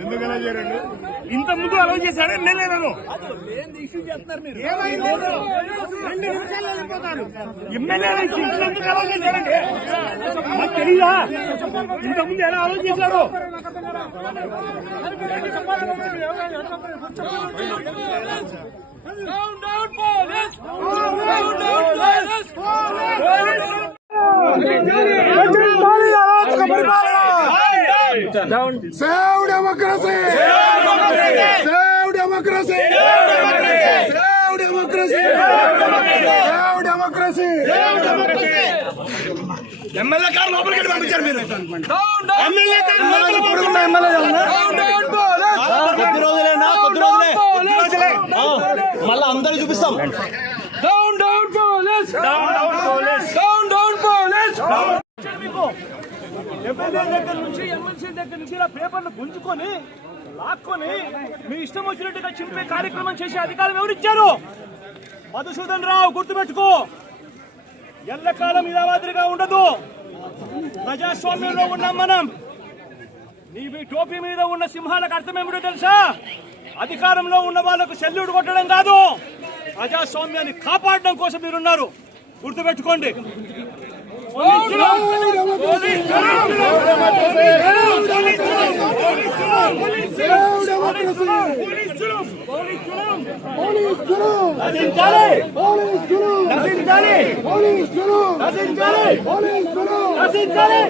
ఎందుకలా చేయండి? ఇంత ముందు అలౌ చేశాడు ఎమ్మెల్యే ఎందుకు అలౌ చేశాడండి? మాకు తెలీదా? ఇంత ముందు ఎలా అలౌ చేశారు? Save democracy! Save democracy! Save democracy! Save democracy! MLA car లోపలికి పంపించారు మీరు. ఎమ్మెల్యే కారు కొద్ది రోజులేనా? కొద్ది రోజులే మళ్ళీ అందరూ చూపిస్తాం. Down down police! Down down police! Down down police! MLA దగ్గర నుంచి ఎమ్మెల్సీ దగ్గర నుంచి ఇలా పేపర్లు గుంజుకొని లాక్కొని మీ ఇష్టం వచ్చినట్టుగా చింపే కార్యక్రమం చేసే అధికారం ఎవరిచ్చారు? మధుసూదన్ రావు, గుర్తుపెట్టుకో. ఎల్లకాలం ఇలా మాదిరిగా ఉండదు. ప్రజాస్వామ్యంలో ఉన్నాం మనం. నీ టోపీ మీద ఉన్న సింహాలకు అర్థమేమిటో తెలుసా? అధికారంలో ఉన్న వాళ్లకు సెల్యూట్ కొట్టడం కాదు, ప్రజాస్వామ్యాన్ని కాపాడడం కోసం మీరున్నారు. గుర్తుపెట్టుకోండి. నశించాలి.